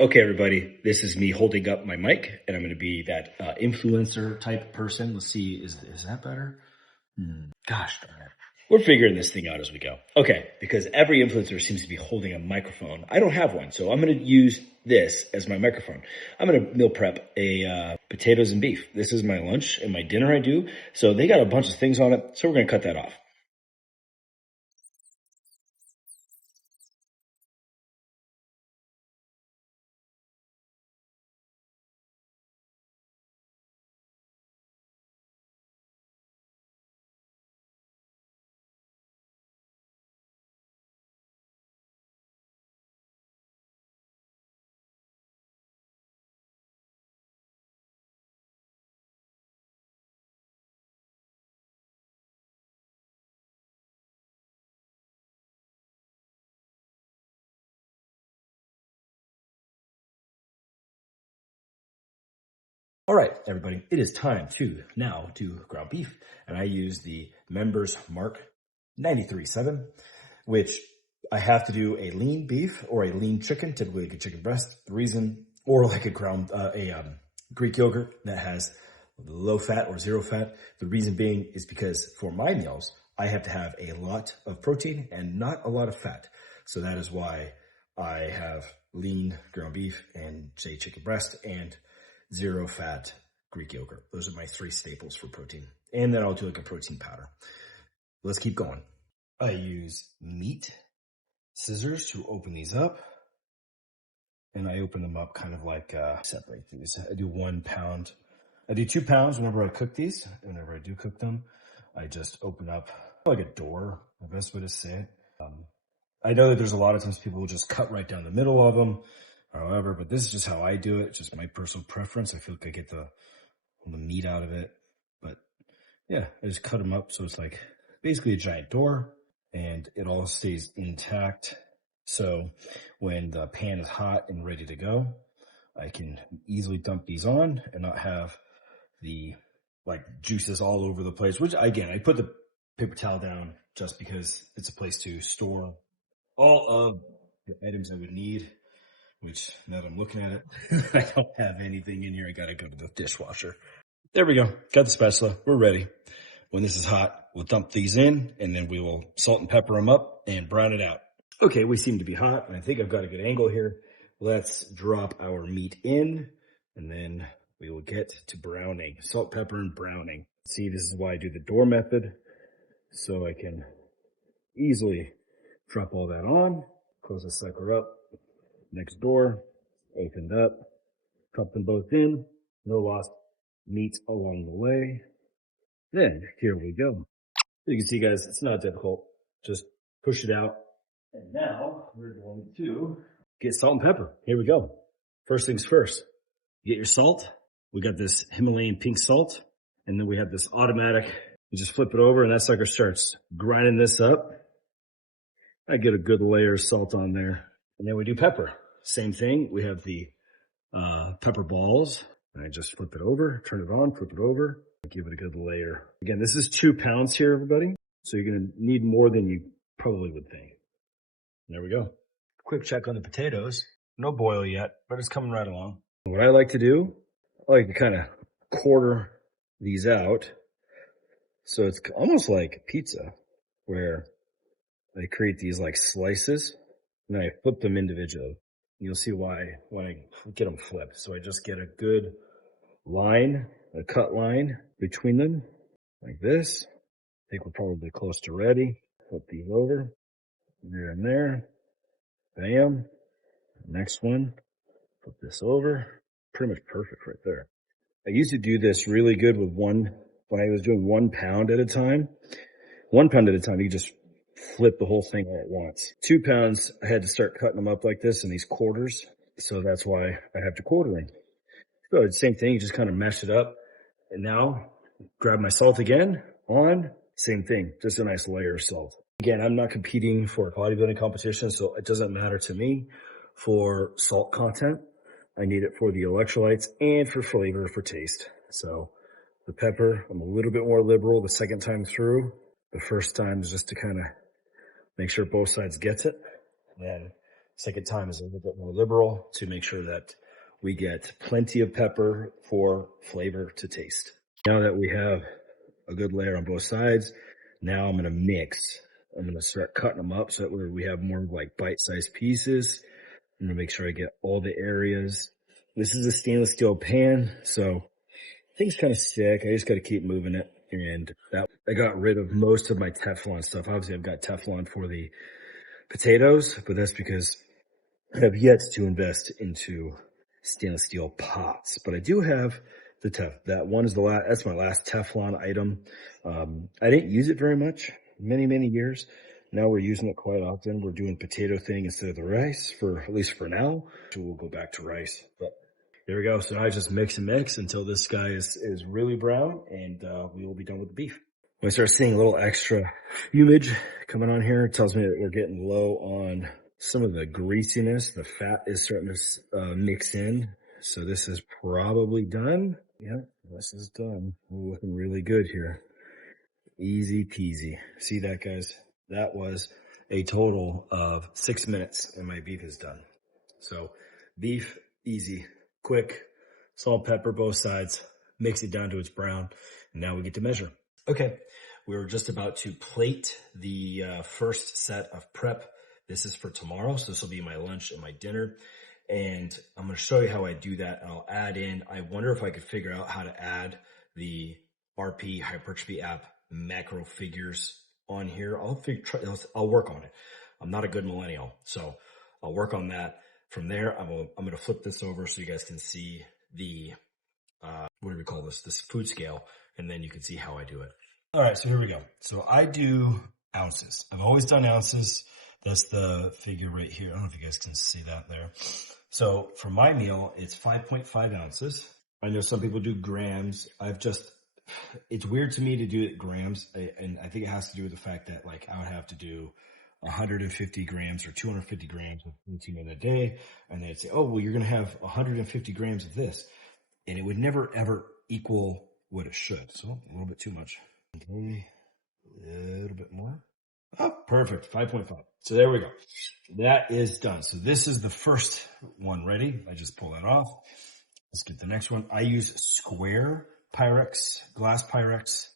Okay, everybody, this is me holding up my mic, and I'm going to be that influencer type person. Let's see, is that better? Gosh darn it. We're figuring this thing out as we go. Okay, because every influencer seems to be holding a microphone. I don't have one, so I'm going to use this as my microphone. I'm going to meal prep potatoes and beef. This is my lunch and my dinner I do. So they got a bunch of things on it, so we're going to cut that off. All right, everybody, it is time to now do ground beef. And I use the Members Mark 93.7, which I have to do a lean beef or a lean chicken, typically like a chicken breast. The reason, or like a Greek yogurt that has low fat or zero fat. The reason being is because for my meals, I have to have a lot of protein and not a lot of fat. So that is why I have lean ground beef and say chicken breast and zero fat Greek yogurt. Those are my three staples for protein. And then I'll do like a protein powder. Let's keep going. I use meat scissors to open these up. And I open them up kind of like separate these. I do 1 pound. I do 2 pounds whenever I cook these. Whenever I do cook them, I just open up like a door, the best way to say it. I know that there's a lot of times people will just cut right down the middle of them. However, but this is just how I do it. It's just my personal preference. I feel like I get the meat out of it. But yeah, I just cut them up so it's like basically a giant door and it all stays intact. So when the pan is hot and ready to go, I can easily dump these on and not have the like juices all over the place, which again, I put the paper towel down just because it's a place to store all of the items I would need. Which, now that I'm looking at it, I don't have anything in here. I gotta go to the dishwasher. There we go. Got the spatula. We're ready. When this is hot, we'll dump these in, and then we will salt and pepper them up and brown it out. Okay, we seem to be hot, and I think I've got a good angle here. Let's drop our meat in, and then we will get to browning. Salt, pepper, and browning. See, this is why I do the door method, so I can easily drop all that on, close the sucker up. Next door, opened up, drop them both in, no lost meat along the way. Then, here we go. You can see, guys, it's not difficult. Just push it out. And now, we're going to get salt and pepper. Here we go. First things first, get your salt. We got this Himalayan pink salt. And then we have this automatic. You just flip it over, and that sucker starts grinding this up. I get a good layer of salt on there. And then we do pepper. Same thing. We have the pepper balls. I just flip it over, turn it on, flip it over, give it a good layer. Again, this is 2 pounds here, everybody. So you're going to need more than you probably would think. There we go. Quick check on the potatoes. No boil yet, but it's coming right along. What I like to do, I like to kind of quarter these out. So it's almost like pizza, where I create these like slices. And then I flip them individually. You'll see why when I get them flipped. So I just get a good line, a cut line between them, like this. I think we're probably close to ready. Flip these over, there and there. Bam. Next one, flip this over. Pretty much perfect right there. I used to do this really good with when I was doing 1 pound at a time. 1 pound at a time, you just flip the whole thing all at once. 2 pounds, I had to start cutting them up like this in these quarters. So that's why I have to quarter them. So it's the same thing, you just kind of mesh it up. And now, grab my salt again, on, same thing, just a nice layer of salt. Again, I'm not competing for a bodybuilding competition, so it doesn't matter to me for salt content. I need it for the electrolytes and for flavor, for taste. So the pepper, I'm a little bit more liberal the second time through. The first time is just to kind of make sure both sides gets it. And then Second time is a little bit more liberal to make sure that we get plenty of pepper for flavor to taste. Now that we have a good layer on both sides, now I'm going to mix. I'm going to start cutting them up so that we have more like bite-sized pieces. I'm going to make sure I get all the areas. This is a stainless steel pan, so things kind of stick. I just got to keep moving it. And that I got rid of most of my Teflon stuff. Obviously, I've got Teflon for the potatoes, but that's because I have yet to invest into stainless steel pots. But I do have the that one is that's my last Teflon item. I didn't use it very much, many years. Now we're using it quite often. We're doing potato thing instead of the rice at least for now. We'll go back to rice, but there we go. So now I just mix and mix until this guy is really brown, and we will be done with the beef. When I start seeing a little extra fumage coming on here, it tells me that we're getting low on some of the greasiness. The fat is starting to mix in. So this is probably done. Yeah, this is done. We're looking really good here. Easy peasy. See that, guys? That was a total of 6 minutes and my beef is done. So beef, easy, quick, salt, pepper, both sides, mix it down to its brown, and now we get to measure. Okay, we're just about to plate the first set of prep. This is for tomorrow, so this will be my lunch and my dinner. And I'm going to show you how I do that. And I'll add in, I wonder if I could figure out how to add the RP hypertrophy app macro figures on here. I'll work on it. I'm not a good millennial, so I'll work on that. From there, I'm going to flip this over so you guys can see the, what do we call this? This food scale, and then you can see how I do it. All right, so here we go. So I do ounces. I've always done ounces. That's the figure right here. I don't know if you guys can see that there. So for my meal, it's 5.5 ounces. I know some people do grams. It's weird to me to do it grams. And I think it has to do with the fact that like I would have to do 150 grams or 250 grams of protein in a day. And they'd say, oh, well, you're going to have 150 grams of this. And it would never, ever equal what it should. So a little bit too much. Okay, a little bit more. Oh, perfect. 5.5. So there we go. That is done. So this is the first one ready. I just pull that off. Let's get the next one. I use square Pyrex, glass Pyrex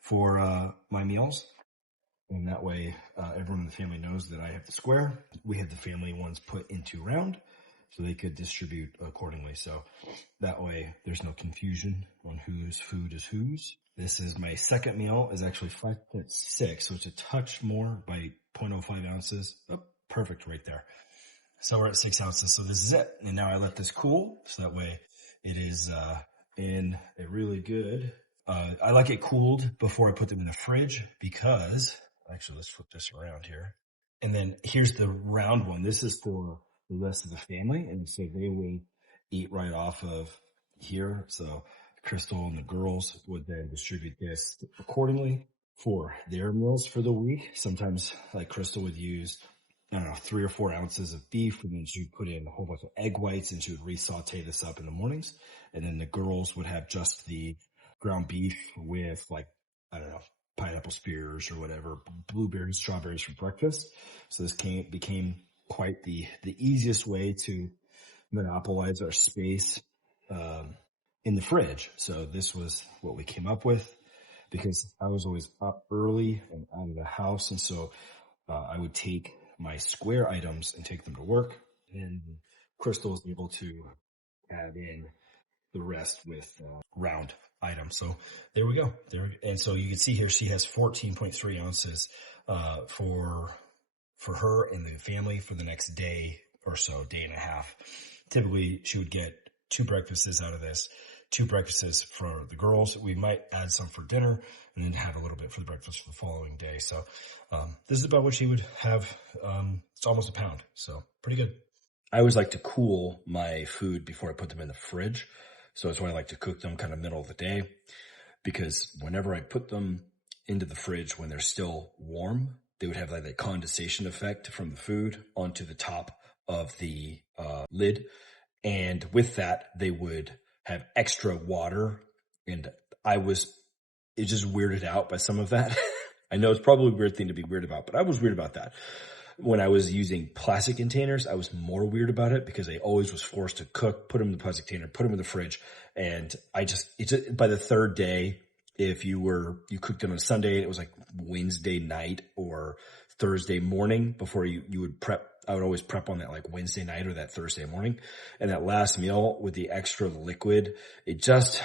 for my meals. And that way everyone in the family knows that I have the square. We had the family ones put into round so they could distribute accordingly. So that way there's no confusion on whose food is whose. This is my second meal is actually 5.6, so it's a touch more by 0.05 ounces. Oh, perfect right there. So we're at 6 ounces, so this is it. And now I let this cool, so that way it is in a really good, I like it cooled before I put them in the fridge because, actually let's flip this around here. And then here's the round one. This is for the rest of the family, and so they will eat right off of here. So Crystal and the girls would then distribute this accordingly for their meals for the week. Sometimes like Crystal would use, I don't know, 3 or 4 ounces of beef, and then she would put in a whole bunch of egg whites and she would re-saute this up in the mornings. And then the girls would have just the ground beef with like, I don't know, pineapple spears or whatever, blueberries, strawberries for breakfast. So this became quite the easiest way to monopolize our space in the fridge. So this was what we came up with because I was always up early and out of the house. And so I would take my square items and take them to work, and Crystal was able to add in the rest with round items. So there we go. And so you can see here she has 14.3 ounces for her and the family for the next day or so, day and a half. Typically, she would get 2 breakfasts out of this, 2 breakfasts for the girls. We might add some for dinner and then have a little bit for the breakfast for the following day. So this is about what she would have. It's almost a pound, so pretty good. I always like to cool my food before I put them in the fridge. So that's why I like to cook them kind of middle of the day, because whenever I put them into the fridge when they're still warm, they would have like that condensation effect from the food onto the top of the lid. And with that, they would have extra water. And it just weirded out by some of that. I know it's probably a weird thing to be weird about, but I was weird about that. When I was using plastic containers, I was more weird about it because I always was forced to cook, put them in the plastic container, put them in the fridge. And by the third day, if you cooked them on Sunday, it was like Wednesday night or Thursday morning before you would prep. I would always prep on that like Wednesday night or that Thursday morning. And that last meal with the extra liquid, it just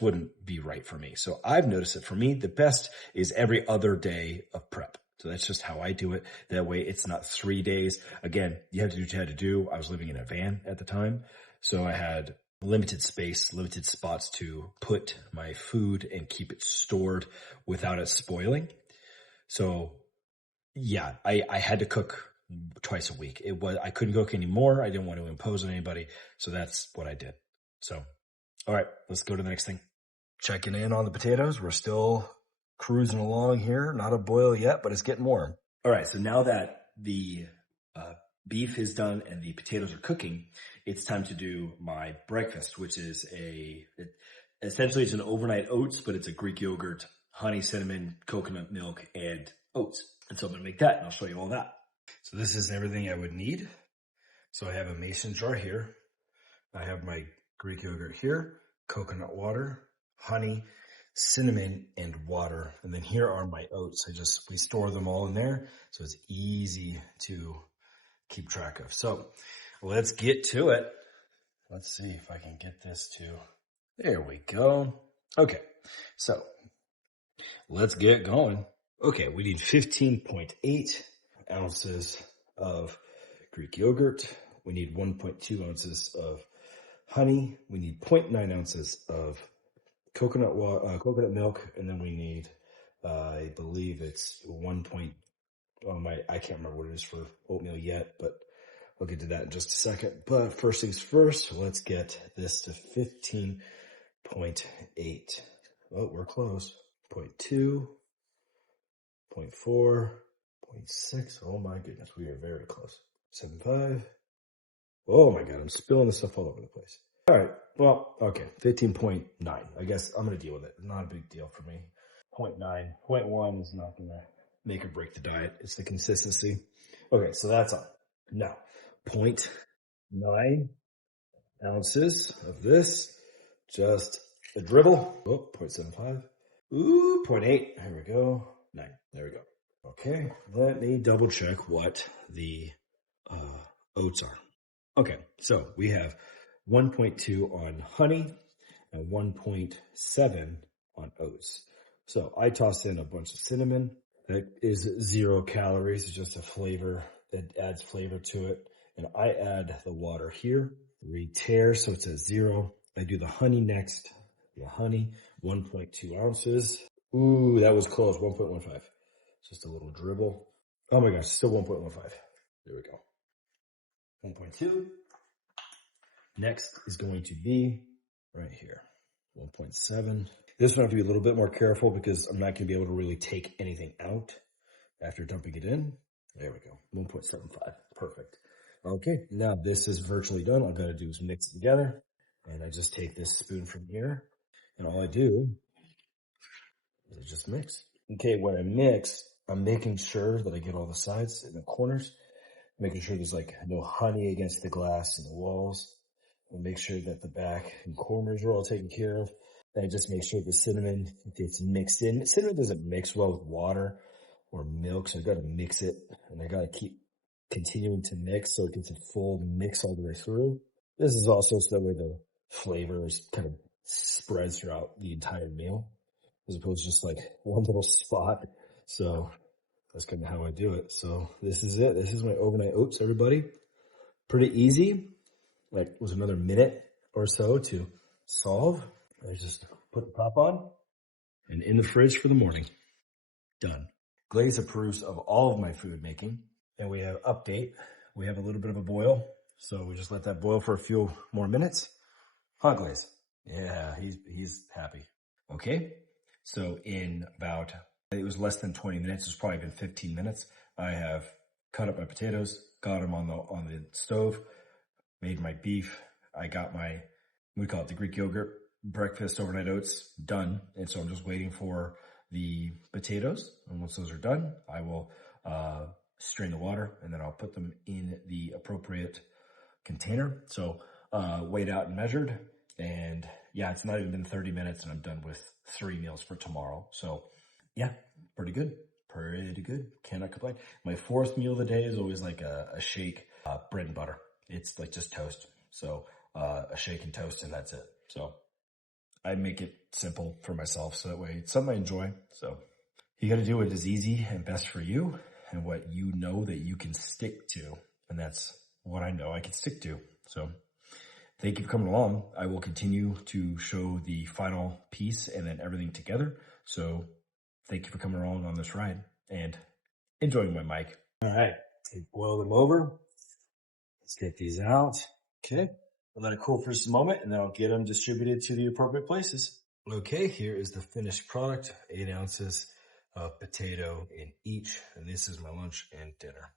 wouldn't be right for me. So I've noticed it for me. The best is every other day of prep. So that's just how I do it. That way it's not 3 days. Again, you have to do what you had to do. I was living in a van at the time. So I had limited space, limited spots to put my food and keep it stored without it spoiling. So yeah, I had to cook twice a week. I couldn't cook anymore. I didn't want to impose on anybody. So that's what I did. So, all right, let's go to the next thing. Checking in on the potatoes. We're still cruising along here. Not a boil yet, but it's getting warm. All right, so now that the beef is done and the potatoes are cooking, it's time to do my breakfast, which is essentially it's an overnight oats, but it's a Greek yogurt, honey, cinnamon, coconut milk, and oats. And so I'm going to make that, and I'll show you all that. So this is everything I would need. So I have a mason jar here. I have my Greek yogurt here, coconut water, honey, cinnamon, and water. And then here are my oats. We store them all in there, so it's easy to keep track of. So let's get to it. Let's see if I can get this to, there we go. Okay, so let's get going. Okay, we need 15.8 ounces of Greek yogurt. We need 1.2 ounces of honey. We need 0.9 ounces of coconut milk, and then we need, I believe it's I can't remember what it is for oatmeal yet, but I'll get to that in just a second. But first things first, let's get this to 15.8. Oh, we're close. 0.2, 0.4, 0.6. Oh my goodness, we are very close. 7.5. Oh my God, I'm spilling this stuff all over the place. All right, well, okay, 15.9. I guess I'm going to deal with it. Not a big deal for me. 0.9, 0.1 is not going to make or break the diet. It's the consistency. Okay, so that's on. Now, 0.9 ounces of this, just a dribble. Oh, 0.75. Ooh, 0.8. There we go. 9. There we go. Okay, let me double check what the oats are. Okay, so we have 1.2 on honey and 1.7 on oats. So I tossed in a bunch of cinnamon. That is 0 calories. It's just a flavor that adds flavor to it. And I add the water here, re-tear, so it's at 0. I do the honey next. The honey, 1.2 ounces. Ooh, that was close, 1.15. Just a little dribble. Oh my gosh, still 1.15. There we go. 1.2. Next is going to be right here, 1.7. This one I have to be a little bit more careful because I'm not going to be able to really take anything out after dumping it in. There we go, 1.75, perfect. Okay, now this is virtually done. All I got to do is mix it together. And I just take this spoon from here, and all I do is just mix. Okay, when I mix, I'm making sure that I get all the sides and the corners, making sure there's like no honey against the glass and the walls. And make sure that the back and corners are all taken care of. And just make sure the cinnamon gets mixed in. Cinnamon doesn't mix well with water or milk, so I got to mix it, and I got to keep continuing to mix so it gets a full mix all the way through. This is also so that way the flavor is kind of spreads throughout the entire meal, as opposed to just like one little spot. So that's kind of how I do it. So this is it. This is my overnight oats, everybody. Pretty easy. Like it was another minute or so to solve. I just put the top on and in the fridge for the morning. Done. Glaze approves of all of my food making. And we have update. We have a little bit of a boil. So we just let that boil for a few more minutes. Huh, Glaze? Yeah, he's happy. Okay. So in about, it was less than 20 minutes. It's probably been 15 minutes. I have cut up my potatoes, got them on the stove, made my beef. I got my, we call it the Greek yogurt breakfast overnight oats done. And so I'm just waiting for the potatoes. And once those are done, I will strain the water, and then I'll put them in the appropriate container. So weighed out and measured. And yeah, it's not even been 30 minutes and I'm done with 3 meals for tomorrow. So yeah, pretty good. Pretty good. Cannot complain. My 4th meal of the day is always like a shake, bread and butter. It's like just toast. So a shake and toast, and that's it. So I make it simple for myself, so that way it's something I enjoy. So you got to do what is easy and best for you and what you know that you can stick to. And that's what I know I can stick to. So thank you for coming along. I will continue to show the final piece and then everything together. So thank you for coming along on this ride and enjoying my mic. All right, boil them over. Let's get these out. Okay, I'll let it cool for just a moment and then I'll get them distributed to the appropriate places. Okay, here is the finished product, 8 ounces of potato in each, and this is my lunch and dinner.